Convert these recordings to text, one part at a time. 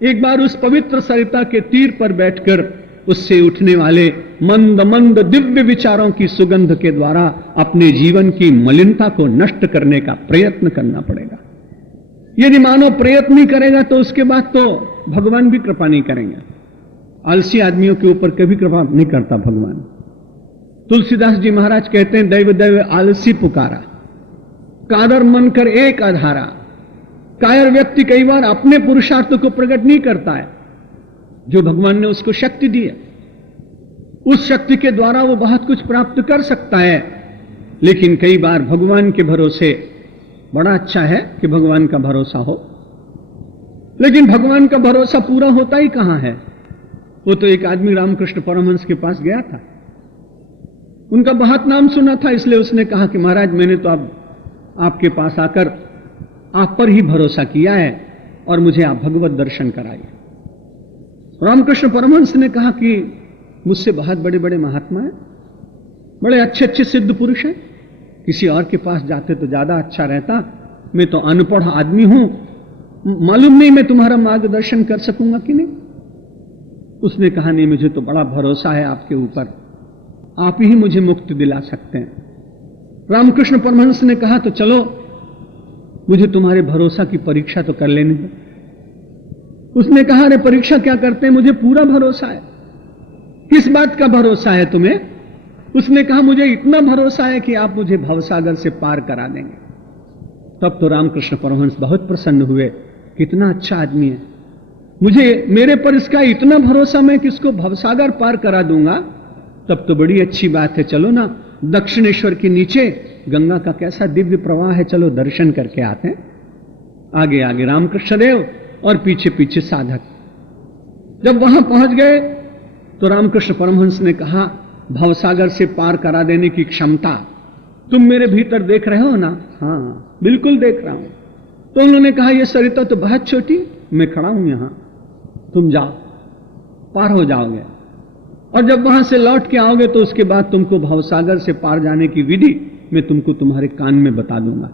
एक बार उस पवित्र सरिता के तीर पर बैठकर उससे उठने वाले मंद मंद दिव्य विचारों की सुगंध के द्वारा अपने जीवन की मलिनता को नष्ट करने का प्रयत्न करना पड़ेगा। यदि मानव प्रयत्न नहीं करेगा तो उसके बाद तो भगवान भी कृपा नहीं करेंगे। आलसी आदमियों के ऊपर कभी कृपा नहीं करता भगवान। तुलसीदास जी महाराज कहते हैं, दैव दैव आलसी पुकारा, कादर मन कर एक आधारा। कायर व्यक्ति कई बार अपने पुरुषार्थ को प्रकट नहीं करता है, जो भगवान ने उसको शक्ति दी है। उस शक्ति के द्वारा वो बहुत कुछ प्राप्त कर सकता है, लेकिन कई बार भगवान के भरोसे, बड़ा अच्छा है कि भगवान का भरोसा हो, लेकिन भगवान का भरोसा पूरा होता ही कहां है। वो तो एक आदमी रामकृष्ण परमहंस के पास गया था, उनका बहुत नाम सुना था, इसलिए उसने कहा कि महाराज मैंने तो अब आपके पास आकर आप पर ही भरोसा किया है और मुझे आप भगवत दर्शन कराइए। रामकृष्ण परमहंस ने कहा कि मुझसे बहुत बड़े बड़े महात्मा हैं, बड़े अच्छे अच्छे सिद्ध पुरुष हैं, किसी और के पास जाते तो ज्यादा अच्छा रहता, मैं तो अनपढ़ आदमी हूं, मालूम नहीं मैं तुम्हारा मार्गदर्शन कर सकूंगा कि नहीं। उसने कहा नहीं, मुझे तो बड़ा भरोसा है आपके ऊपर, आप ही मुझे मुक्ति दिला सकते हैं। रामकृष्ण परमहंस ने कहा तो चलो मुझे तुम्हारे भरोसा की परीक्षा तो कर लेने दो। उसने कहा अरे परीक्षा क्या करते हैं, मुझे पूरा भरोसा है। किस बात का भरोसा है तुम्हें? उसने कहा मुझे इतना भरोसा है कि आप मुझे भवसागर से पार करा देंगे। तब तो रामकृष्ण परमहंस बहुत प्रसन्न हुए, कितना अच्छा आदमी है, मुझे मेरे पर इसका इतना भरोसा, मैं किसको भवसागर पार करा दूंगा, तब तो बड़ी अच्छी बात है। चलो ना, दक्षिणेश्वर के नीचे गंगा का कैसा दिव्य प्रवाह है, चलो दर्शन करके आते हैं। आगे आगे रामकृष्ण देव और पीछे पीछे साधक। जब वहां पहुंच गए तो रामकृष्ण परमहंस ने कहा, भवसागर से पार करा देने की क्षमता तुम मेरे भीतर देख रहे हो ना? हाँ बिल्कुल देख रहा हूं। तो उन्होंने कहा यह सरिता तो बहुत छोटी, मैं खड़ा हूं यहां, तुम जाओ, पार हो जाओगे, और जब वहां से लौट के आओगे तो उसके बाद तुमको भवसागर से पार जाने की विधि मैं तुमको तुम्हारे कान में बता दूंगा।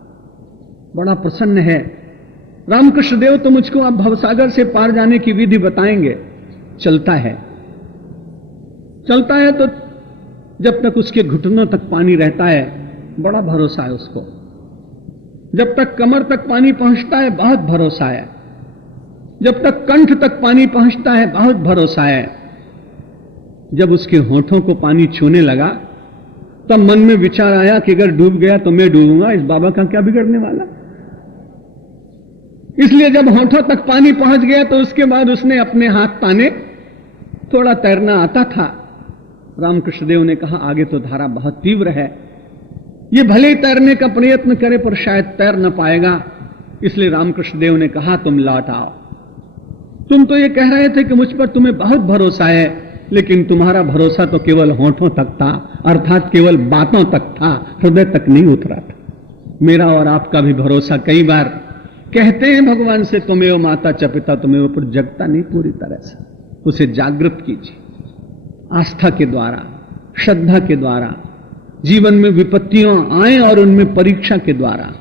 बड़ा प्रसन्न है रामकृष्ण देव, तो मुझको आप भवसागर से पार जाने की विधि बताएंगे। चलता है तो जब तक उसके घुटनों तक पानी रहता है बड़ा भरोसा है उसको, जब तक कमर तक पानी पहुंचता है बहुत भरोसा है, जब तक कंठ तक पानी पहुंचता है बहुत भरोसा है। जब उसके होठों को पानी छूने लगा तब मन में विचार आया कि अगर डूब गया तो मैं डूबूंगा, इस बाबा का क्या बिगड़ने वाला। इसलिए जब होठों तक पानी पहुंच गया तो उसके बाद उसने अपने हाथ ताने, थोड़ा तैरना आता था। रामकृष्ण देव ने कहा आगे तो धारा बहुत तीव्र है, ये भले ही तैरने का प्रयत्न करे पर शायद तैर न पाएगा। इसलिए रामकृष्ण देव ने कहा तुम लौट आओ। तुम तो ये कह रहे थे कि मुझ पर तुम्हें बहुत भरोसा है, लेकिन तुम्हारा भरोसा तो केवल होठों तक था, अर्थात केवल बातों तक था, हृदय तक नहीं उतरा था। मेरा और आपका भी भरोसा कई बार कहते हैं भगवान से तुमेव माता च पिता तुमेव, पर जगता नहीं पूरी तरह से। उसे जागृत कीजिए आस्था के द्वारा, श्रद्धा के द्वारा, जीवन में विपत्तियां आए और उनमें परीक्षा के द्वारा।